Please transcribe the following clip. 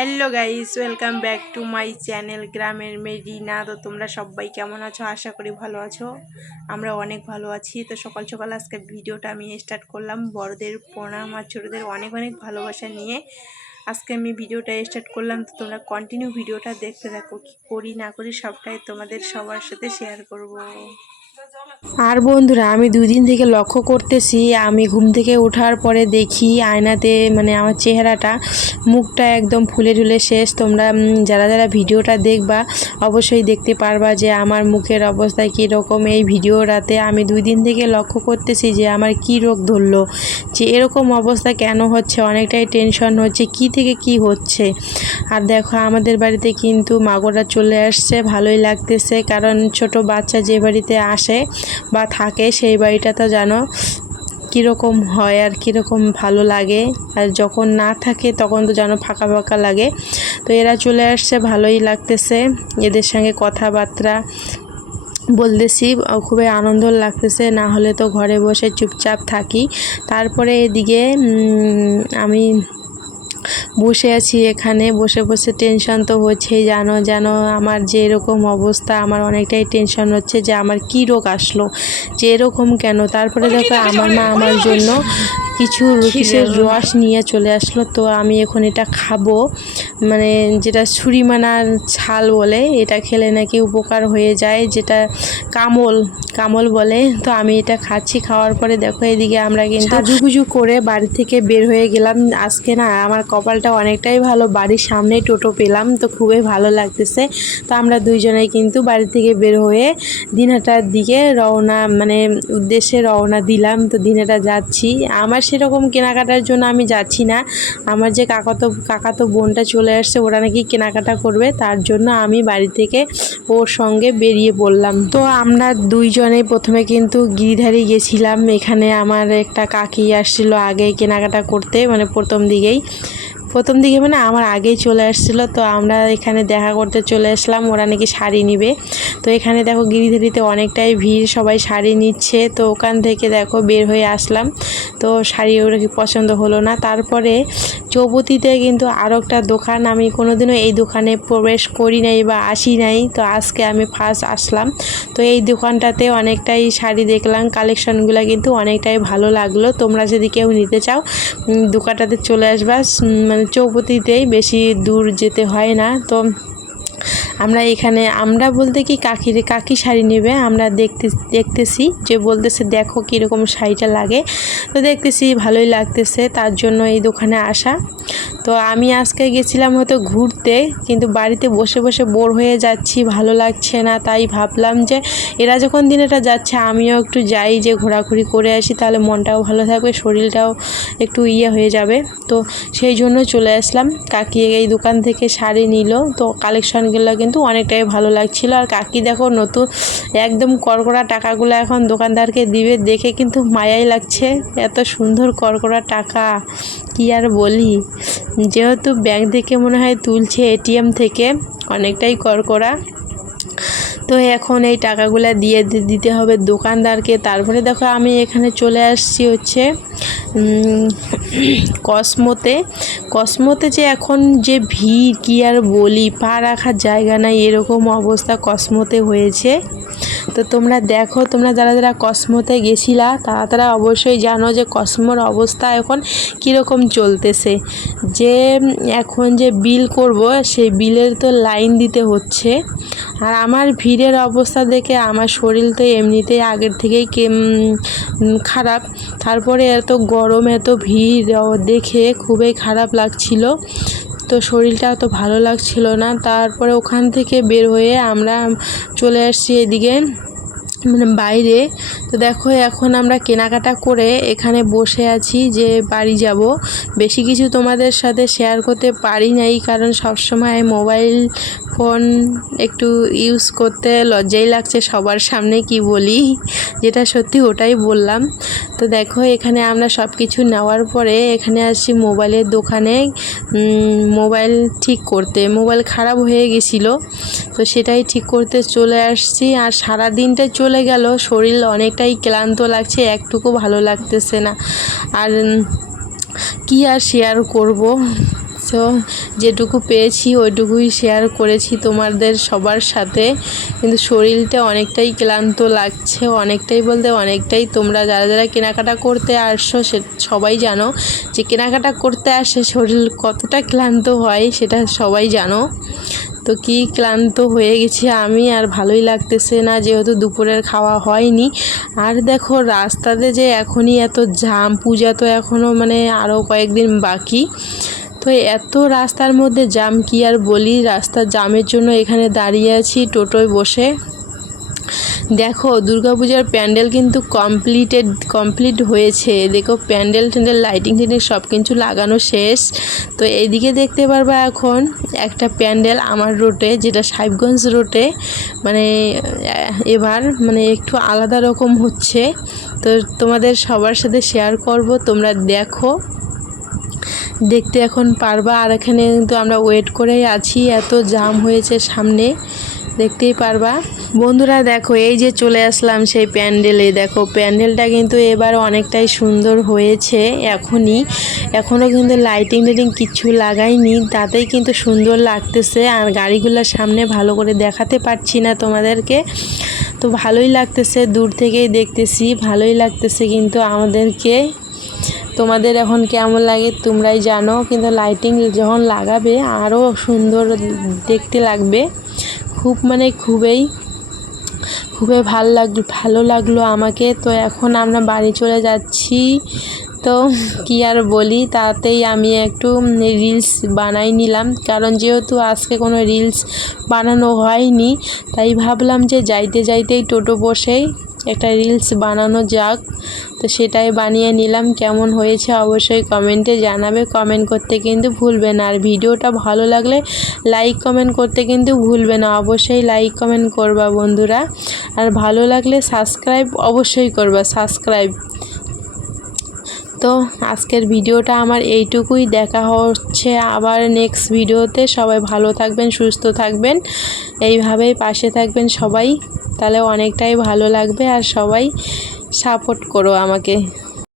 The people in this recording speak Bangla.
Hello guys welcome back to my channel গ্রামের মেরিনা তো তোমরা সবাই কেমন আছো? আশা করি ভালো আছো। আমরা অনেক ভালো আছি। তো সকাল সকাল আজকে ভিডিওটা আমি স্টার্ট করলাম বড়দের প্রণাম আর ছোটোদের অনেক অনেক ভালোবাসা নিয়ে। আজকে আমি ভিডিওটা স্টার্ট করলাম। তো তোমরা কন্টিনিউ ভিডিওটা দেখতে থাকো। কী করি, না করি সবটাই তোমাদের সবার সাথে শেয়ার করব। আর বন্ধুরা, আমি দুদিন থেকে লক্ষ্য করতেছি, আমি ঘুম থেকে ওঠার পরে দেখি আয়নাতে মানে আমার চেহারাটা, মুখটা একদম ফুলে ঢুলে শেষ। তোমরা যারা যারা ভিডিওটা দেখবা, অবশ্যই দেখতে পারবা যে আমার মুখের অবস্থা কীরকম। এই ভিডিওটাতে আমি দুই দিন থেকে লক্ষ্য করতেছি যে আমার কি রোগ ধরলো, যে এরকম অবস্থা কেন হচ্ছে, অনেকটাই টেনশন হচ্ছে, কি থেকে কি হচ্ছে। আর দেখো, আমাদের বাড়িতে কিন্তু মাগোরা চলে আসছে, ভালোই লাগতেছে, কারণ ছোট বাচ্চা যে বাড়িতে আসে বা থাকে সেই বাড়িটা তো জানো কীরকম হয় আর কীরকম ভালো লাগে। আর যখন না থাকে তখন তো যেন ফাঁকা ফাঁকা লাগে। তো এরা চলে আসছে, ভালোই লাগতেছে। এদের সঙ্গে কথাবার্তা বলতেছি খুবই আনন্দ লাগতেছে। না হলে তো ঘরে বসে চুপচাপ থাকি। তারপরে এদিকে আমি বসে আছি এখানে বসে বসে টেনশন তো হচ্ছেই জানো জানো আমার যে এরকম অবস্থা আমার অনেকটাই টেনশন হচ্ছে যে আমার কি রোগ আসলো যে এরকম কেন? তারপরে দেখো আমার মা আমার জন্য কিছু কিসের রস নিয়ে চলে আসলো তো আমি এখন এটা খাব মানে যেটা ছুরিমানার ছাল বলে এটা খেলে নাকি উপকার হয়ে যায় যেটা কামল কামল বলে তো আমি এটা খাচ্ছি খাওয়ার পরে দেখো এদিকে আমরা কিন্তু সাজুগুজু করে বাড়ি থেকে বের হয়ে গেলাম আজকে না আমার কপালটা অনেকটাই ভালো। বাড়ির সামনেই টোটো পেলাম, তো খুবই ভালো লাগতেছে। তো আমরা দুইজনেই কিন্তু বাড়ি থেকে বের হয়ে দিনহাটার দিকে রওনা মানে উদ্দেশ্যে রওনা দিলাম। তো দিনহাটা যাচ্ছি। আমার সেরকম কেনাকাটার জন্য আমি যাচ্ছি না। আমার যে কাকাতো কাকাতো বোনটা চলে আসছে, ওরা নাকি কেনাকাটা করবে। তার জন্য আমি বাড়ি থেকে ওর সঙ্গে বেরিয়ে পড়লাম। তো আমরা দুইজনেই প্রথমে কিন্তু গিরিধারি গেছিলাম। এখানে আমার একটা কাকি আসছিল আগে কেনাকাটা করতে মানে প্রথম দিকেই। প্রথম দিকে মানে আমার আগেই চলে আসছিল, তো আমরা এখানে দেখা করতে চলে আসলাম, ওরা নাকি শাড়ি নিবে। তো এখানে দেখো গিরিধারিতে অনেকটাই ভিড়, সবাই শাড়ি নিচ্ছে, তো ওখান থেকে দেখো বের হয়ে আসলাম। তো শাড়ি ওরা কি পছন্দ হলো না? তারপরে চৌপতিতে কিন্তু আরও একটা দোকান, আমি কোনোদিনও এই দোকানে প্রবেশ করি নাই বা আসি নাই, তো আজকে আমি ফার্স্ট আসলাম। তো এই দোকানটাতে অনেকটাই শাড়ি দেখলাম, কালেকশনগুলো কিন্তু অনেকটাই ভালো লাগল। তোমরা যদি কেউ নিতে চাও দোকানটাতে চলে আসবা মানে চৌপতিতেই বেশি দূর যেতে হয় না। তো আমরা এখানে, আমরা বলতে কি কাকির, কাকি শাড়ি নেবে, আমরা দেখতে, দেখতেছি যে বলতেছে, দেখো কীরকম শাড়িটা লাগে। তো দেখতেছি ভালোই লাগতেছে, তার জন্য এই দোকানে আসা। তো আমি আজকে গেছিলাম হয়তো ঘুরতে, কিন্তু বাড়িতে বসে বসে বোর হয়ে যাচ্ছি, ভালো লাগছে না, তাই ভাবলাম যে এরা যখন দিনেটা যাচ্ছে আমিও একটু যাই, যে ঘোরাঘুরি করে আসি, তাহলে মনটাও ভালো থাকবে, শরীরটাও একটু ইয়ে হয়ে যাবে। তো সেই জন্য চলে আসলাম। কাকি এই দোকান থেকে শাড়ি নিল, তো কালেকশনগুলো কিন্তু অনেকটাই ভালো লাগছিল। আর কাকি দেখো নতুন, একদম করকরা টাকাগুলো এখন দোকানদারকে দিবে, দেখে কিন্তু মায়াই লাগছে, এত সুন্দর করকরা টাকা, কি আর বলি? যেহেতু ব্যাংক থেকে মনে হয় তুলছে এটিএম থেকে, অনেকটাই করকরা তো এখন এই টাকাগুলো দিয়ে দিতে হবে দোকানদারকে। তারপরে দেখো আমি এখানে চলে আসছি হচ্ছে কসমোতে। কসমোতে যে এখন যে ভিড় কি আর বলি, পা রাখার জায়গা নাই, এরকম অবস্থা কসমোতে হয়েছে। তো তোমরা দেখো, তোমরা যারা যারা কসমোতে গেছিলা, তারা তারা অবশ্যই জানো যে কসমোর অবস্থা এখন কীরকম চলতেছে। যে এখন যে বিল করব, সেই বিলের তো লাইন দিতে হচ্ছে। আর আমার ভিড়ের অবস্থা দেখে আমার শরীর তো এমনিতেই আগের থেকেই খারাপ। তারপরে এত গরম, এত ভিড় দেখে খুবই খারাপ লাগছিল। তো শরীরটা তো ভালো লাগছিল না। তারপরে ওখান থেকে বের হয়ে আমরা চলে আসছি এদিকে। মানে বাইরে। তো দেখো এখন আমরা কেনাকাটা করে এখানে বসে আছি যে বাড়ি যাব। বেশি কিছু তোমাদের সাথে শেয়ার করতে পারি নাই কারণ সবসময় মোবাইল ফোন একটু ইউজ করতে লজ্জাই লাগছে সবার সামনে কি বলি। যেটা সত্যি ওটাই বললাম। তো দেখো এখানে আমরা সব কিছু নেওয়ার পরে এখানে আসছি মোবাইলের দোকানে। মোবাইল ঠিক করতে, মোবাইল খারাপ হয়ে গেছিল। তো সেটাই ঠিক করতে চলে আসছি। আর সারা দিনটা গেল। শরীর অনেকটাই ক্লান্ত লাগছে, একটুকু ভালো লাগতেছে না। আর কি আর শেয়ার করব? তো যেটুকু পেয়েছি ওইটুকুই শেয়ার করেছি তোমাদের সবার সাথে। কিন্তু শরীরটা অনেকটাই ক্লান্ত লাগছে, অনেকটাই বলতে অনেকটাই তোমরা যারা যারা কেনাকাটা করতে আসছো সে সবাই জানো যে কেনাকাটা করতে আসে শরীর কতটা ক্লান্ত হয় সেটা সবাই জানো। তো কি ক্লান্ত হয়ে গেছি আমি আর ভালোই লাগতেছে না, যেহেতু দুপুরের খাওয়া হয়নি। আর দেখো, রাস্তাতে যে এখনই এত জাম পূজা তো এখনও মানে আরও কয়েকদিন বাকি। তো এত রাস্তার মধ্যে জাম কি আর বলি? রাস্তা জামের জন্য এখানে দাঁড়িয়ে আছি টোটোয় বসে। দেখো, দুর্গাপূজার প্যান্ডেল কিন্তু কমপ্লিটেড কমপ্লিট হয়েছে। দেখো, প্যান্ডেল ট্যান্ডেল লাইটিং টাইটিং সব কিছু লাগানো শেষ। তো এইদিকে দেখতে পারবা এখন একটা প্যান্ডেল আমার রোডে, যেটা সাহেবগঞ্জ রোডে। মানে এবার মানে একটু আলাদা রকম হচ্ছে। তো তোমাদের সবার সাথে শেয়ার করব, তোমরা দেখো। দেখতে এখন পারবা, আর এখানে কিন্তু আমরা ওয়েট করেই আছি। এত জাম হয়েছে সামনে। দেখতেই পারবা। বন্ধুরা দেখো, এই যে চলে আসলাম সেই প্যান্ডেলে। দেখো, প্যান্ডেলটা কিন্তু এবার অনেকটাই সুন্দর হয়েছে এখনই। এখনও কিন্তু লাইটিং টাইটিং কিছু লাগাইনি, তাতেই কিন্তু সুন্দর লাগতেছে। আর গাড়িগুলোর সামনে ভালো করে দেখাতে পারছি না তোমাদেরকে। তো ভালোই লাগতেছে, দূর থেকেই দেখতেছি, ভালোই লাগতেছে কিন্তু আমাদেরকে। তোমাদের এখন কেমন লাগে তোমরাই জানো, কিন্তু লাইটিং যখন লাগাবে, আরও সুন্দর দেখতে লাগবে। খুব মানে খুবই খুবই ভালো লাগ, ভালো লাগল আমাকে। তো এখন আমরা বাড়ি চলে যাচ্ছি। তো কি আর বলি, তাতেই আমি একটু রিলস বানাই নিলাম। কারণ যেহেতু আজকে কোনো রিলস বানানো হয়নি, তাই ভাবলাম যে যাইতে যাইতেই টোটো বসেই একটা রিলস বানানো যাক। তো সেটাই বানিয়ে নিলাম, কেমন হয়েছে অবশ্যই কমেন্টে জানাবে। কমেন্ট করতে কিন্তু ভুলবে না। আর ভিডিওটা ভালো লাগলে লাইক কমেন্ট করতে কিন্তু ভুলবে না। অবশ্যই লাইক কমেন্ট করবা বন্ধুরা। আর ভালো লাগলে সাবস্ক্রাইব অবশ্যই করবা সাবস্ক্রাইব তো আজকের ভিডিওটা আমার এইটুকুই। দেখা হচ্ছে আবার নেক্সট ভিডিওতে সবাই ভালো থাকবেন, সুস্থ থাকবেন। এইভাবেই পাশে থাকবেন সবাই। তাহলে অনেকটাই ভালো লাগবে আর সবাই সাপোর্ট করো আমাকে।